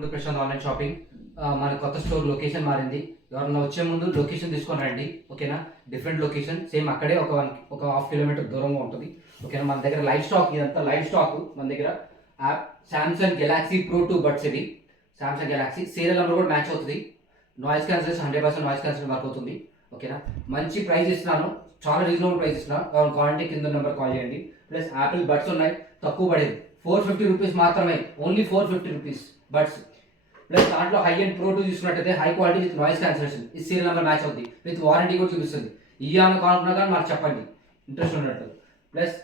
Welcome to Prashant online shopping. మన కొత్త store location మారింది. ఎవరన్నా వచ్చే ముందు లొకేషన్ తీసుకొని రండి, ఓకేనా? డిఫరెంట్ లొకేషన్, సేమ్ అక్కడే ఒక హాఫ్ కిలోమీటర్ దూరంగా ఉంటుంది, ఓకేనా? మన దగ్గర లైవ్ స్టాక్, ఇదంతా లైవ్ స్టాక్ మన దగ్గర. సామ్సంగ్ గెలాక్సీ ప్రో 2 బడ్స్ ఇవి. సామ్సంగ్ గెలాక్సీ సీరియల్ నెంబర్ కూడా మ్యాచ్ అవుతుంది. Noise cancellation 100% noise cancel work అవుతుంది, ఓకేనా? మంచి ప్రైస్ ఇస్తున్నాను, చాలా రీజనబుల్ ప్రైస్ ఇస్తున్నాను. క్వాలిటీ కింద నెంబర్ కాల్ చేయండి. ప్లస్ యాపిల్ బడ్స్ ఉన్నాయి, తక్కువ పడేది 450 రూపీస్ మాత్రమే, ఓన్లీ 450 రూపీస్ బడ్స్. ప్లస్ దాంట్లో హై అండ్ ప్రో 2 చూసుకున్నట్టయితే high quality with noise cancellation, ఈ సీరియల్ నెంబర్ మ్యాచ్ అవుతుంది, విత్ వారంటీ కూడా చూపిస్తుంది. ఇయ్యాలని కానుకున్నా కానీ మాకు చెప్పండి ఇంట్రెస్ట్ ఉన్నట్టు. Plus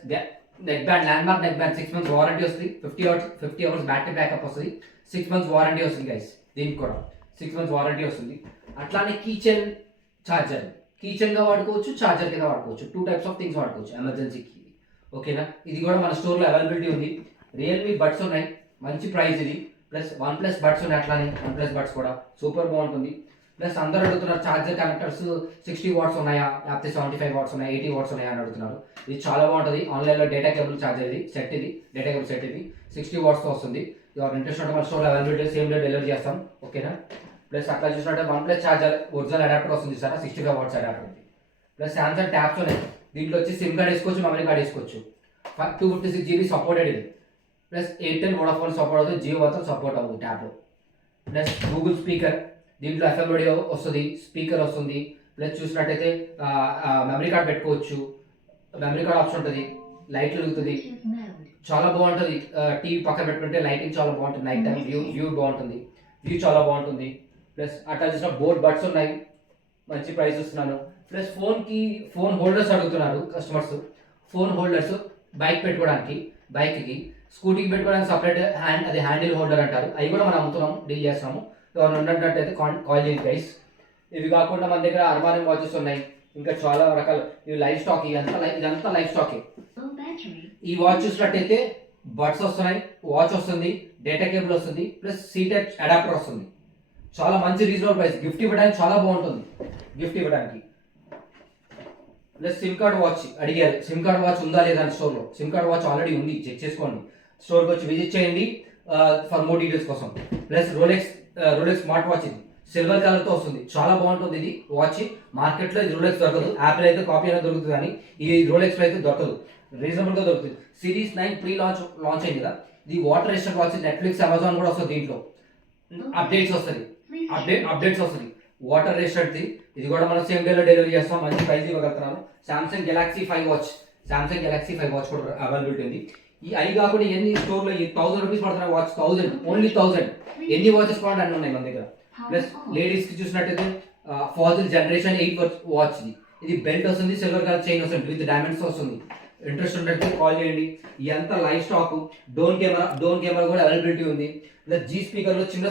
neck band, land mark neck band 6 months warranty వస్తుంది, 50 అవర్స్ బ్యాటరీ బ్యాకప్ వస్తుంది, 6 months వారంటీ వస్తుంది గైస్. దీనికి కూడా 6 months వారంటీ వస్తుంది. అట్లానే కీచెన్ ఛార్జర్, కీచెన్గా వాడుకోవచ్చు, ఛార్జర్ కింద వాడుకోవచ్చు. 2 types ఆఫ్ థింగ్స్ వాడుకోవచ్చు ఎమర్జెన్సీకి, ఓకేనా? ఇది కూడా మన స్టోర్లో అవైలబిలిటీ ఉంది. రియల్మీ బడ్స్ ఉన్నాయి, మంచి ప్రైస్ ఇది. ప్లస్ OnePlus బడ్స్ ఉన్నాయి, అట్లానే OnePlus బడ్స్ కూడా సూపర్ బాగుంటుంది. ప్లస్ అందరూ అడుగుతున్నారు ఛార్జర్ కనెక్టర్స్ 60 watts ఉన్నాయా, లేకపోతే 75 watts ఉన్నాయా, 80 watts ఉన్నాయా అని అడుగుతున్నారు. ఇది చాలా బాగుంటుంది. ఆన్లైన్లో డేటా కేబుల్ ఛార్జర్ ఇది సెట్, ఇది డేటా కేబుల్ సెట్, ఇది 60 wattsతో వస్తుంది. ఎవరు ఇంట్రెస్ట్ ఉంటే మన స్టోర్లో అవైలబిలిటీ సేమ్ డే డెలివరీ చేస్తాం, ఓకేనా? ప్లస్ అట్లా చూసినట్టే OnePlus ఛార్జర్ ఒరిజినల్ అడాప్టర్ వస్తుంది sir, 65 watts adapter. Plus Samsung tabs ఉన్నాయి, దీంట్లో వచ్చి సిమ్ కార్డ్ వేసుకోవచ్చు, మెమరీ కార్డ్ వేసుకోవచ్చు. 256 GB సపోర్టెడ్ ఇది. ప్లస్ ఎయిర్టెల్, వోడాఫోన్ సపోర్ట్ అవుతుంది, జియో మాత్రం సపోర్ట్ అవుతుంది ట్యాబ్లో. ప్లస్ గూగుల్ స్పీకర్, దీంట్లో FM రేడియో వస్తుంది, స్పీకర్ వస్తుంది. ప్లస్ చూసినట్టయితే మెమరీ కార్డ్ పెట్టుకోవచ్చు, మెమరీ కార్డ్ ఆప్షన్ ఉంటుంది, లైట్ వెలుగుతుంది, చాలా బాగుంటుంది. టీవీ పక్కన పెట్టుకుంటే లైటింగ్ చాలా బాగుంటుంది, నైట్ టైం వ్యూ బాగుంటుంది, వ్యూ చాలా బాగుంటుంది. ప్లస్ అట్లా చూసిన బోట్ బడ్స్ ఉన్నాయి, మంచి ప్రైస్ ఇస్తున్నాను. ప్లస్ ఫోన్ హోల్డర్స్ అడుగుతున్నారు కస్టమర్స్. ఫోన్ హోల్డర్స్ బైక్ పెట్టుకోవడానికి, బైక్కి స్కూటీకి పెట్టుకోవడానికి సపరేట్ హ్యాండిల్ హోల్డర్ అంటారు, అవి కూడా మనం అమ్ముతున్నాము, డీల్ చేస్తాము. ఎవరు ఉన్నట్టయితే కాల్ చేయండి ప్రైస్. ఇవి కాకుండా మన దగ్గర అర్మానియం వాచెస్ ఉన్నాయి, ఇంకా చాలా రకాలు. ఇవి లైవ్ స్టాక్, ఇదంతా లైవ్ స్టాకే. ఈ వాచ్ చూసినట్టయితే బడ్స్ వస్తున్నాయి, వాచ్ వస్తుంది, డేటా కేబుల్ వస్తుంది, ప్లస్ సీటెడ్ అడాప్టర్ వస్తుంది. చాలా మంచి రీజనబుల్ ప్రైస్, గిఫ్ట్ ఇవ్వడానికి చాలా బాగుంటుంది, గిఫ్ట్ ఇవ్వడానికి. ప్లస్ సిమ్ కార్డ్ వాచ్ అడిగారు, సిమ్ కార్డ్ వాచ్ ఉందా లేదా అని స్టోర్లో. సిమ్ కార్డ్ వాచ్ ఆల్రెడీ ఉంది, చెక్ చేసుకోండి. స్టోర్కి వచ్చి విజిట్ చేయండి ఫర్ మోర్ డీటెయిల్స్ కోసం. ప్లస్ రోలెక్స్ స్మార్ట్ వాచ్, ఇది సిల్వర్ కలర్తో వస్తుంది, చాలా బాగుంటుంది ఇది వాచ్. మార్కెట్లో ఇది రోలెక్స్ దొరకదు, యాపిల్ అయితే కాపీ అనేది దొరుకుతుంది, కానీ ఈ రోలెక్స్లో అయితే దొరకదు, రీజనబుల్గా దొరుకుతుంది. సిరీస్ 9 ప్రీ లాంచ్ అయింది కదా, ఇది water resistant watch, Netflix, Amazon కూడా వస్తుంది, దీంట్లో అప్డేట్స్ వస్తుంది వాటర్ రెసిస్టెంట్ది. ఇది కూడా మనం సేమ్ డేలో డెలివరీ చేస్తాం, మంచి ప్రైస్ ఇవ్వగలుగుతున్నాను. సామ్సంగ్ గెలాక్సీ 5 వాచ్ కూడా అవైలబిలిటీ ఉంది. ఈ ఐ కాకుండా ఎన్ని స్టోర్లో ఈ 1000 రూపీస్ పడుతున్నాయి వాచ్, 1000, ఓన్లీ 1000. ఎన్ని వాచెస్ కావాలంటే అన్నీ ఉన్నాయి మన దగ్గర. ప్లస్ లేడీస్కి చూసినట్టయితే ఫాజిల్ జనరేషన్ 8 వాచ్, ఇది బెల్ట్ వస్తుంది, సిల్వర్ కలర్ చైన్ వస్తుంది, విత్ డైమండ్స్ వస్తుంది. ఇంట్రెస్ట్ ఉంటే కాల్ చేయండి. ఇదంతా లైవ్ స్టాక్. డోన్ కెమెరా కూడా అవైలబిలిటీ ఉంది. ప్లస్ జీ స్పీకర్లో చిన్న